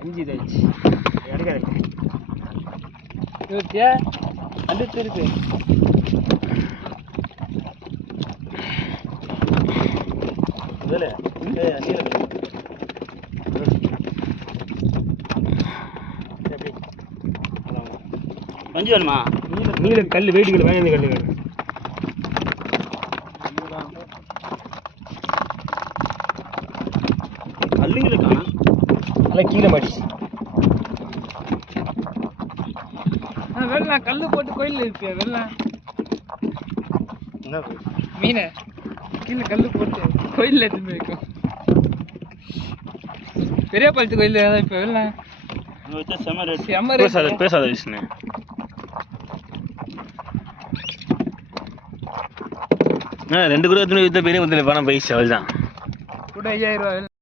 அஞ்சு இதாச்சு எடுக்காது அடுத்து இருக்கு மஞ்சு வேணுமா? நீல கல் வெயிட்டுகள் வேணும் கல் வேணும். கல்லுங்களை காணும் நல்லா கீழே மாடிச்சு. வெள்ளம் கல் போட்டு கோயில் இருக்கு வெள்ளம் என்ன மீனை கீழே கல் போட்டு கோயிலில் எடுத்துன்னு போயிருக்கோம். பெரிய பழத்து கோயில் இப்போ வெள்ளம் செம்ம ரேட். செம்ம பேசாத விஷ்ணு. ரெண்டு கூட பெரிய பணம் பைசா அவள் தான் கூட 5000 ரூபா